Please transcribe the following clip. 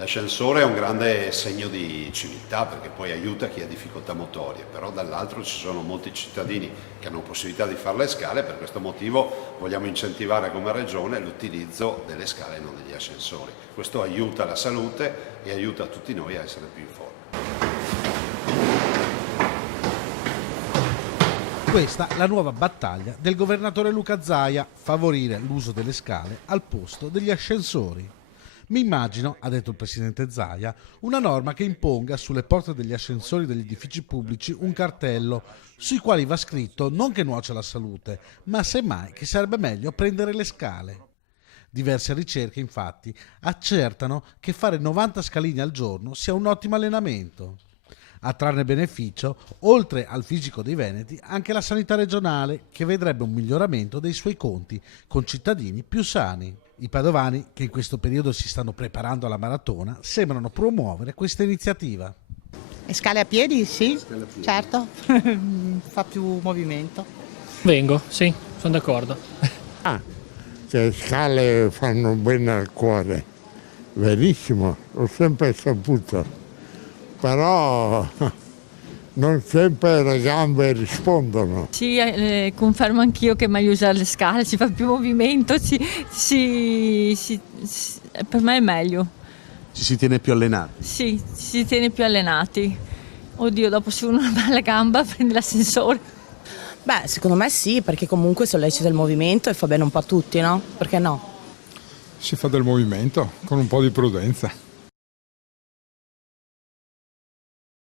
L'ascensore è un grande segno di civiltà perché poi aiuta chi ha difficoltà motorie, però dall'altro ci sono molti cittadini che hanno possibilità di fare le scale, per questo motivo vogliamo incentivare come Regione l'utilizzo delle scale e non degli ascensori. Questo aiuta la salute e aiuta tutti noi a essere più in forma. Questa è la nuova battaglia del governatore Luca Zaia, favorire l'uso delle scale al posto degli ascensori. Mi immagino, ha detto il presidente Zaia, una norma che imponga sulle porte degli ascensori degli edifici pubblici un cartello sui quali va scritto non che nuoce alla salute, ma semmai che sarebbe meglio prendere le scale. Diverse ricerche, infatti, accertano che fare 90 scalini al giorno sia un ottimo allenamento. A trarne beneficio, oltre al fisico dei veneti, anche la sanità regionale, che vedrebbe un miglioramento dei suoi conti con cittadini più sani. I padovani, che in questo periodo si stanno preparando alla maratona, sembrano promuovere questa iniziativa. Le scale a piedi? Sì, certo, fa più movimento. Vengo, sì, sono d'accordo. Le scale fanno bene al cuore, verissimo, l'ho sempre saputo, però non sempre le gambe rispondono. Sì, confermo anch'io che è meglio usare le scale, si fa più movimento, per me è meglio. Ci si tiene più allenati? Sì, ci si tiene più allenati. Oddio, dopo se uno ha una bella gamba prende l'ascensore. Beh, secondo me sì, perché comunque sollecita il movimento e fa bene un po' a tutti, no? Perché no? Si fa del movimento con un po' di prudenza.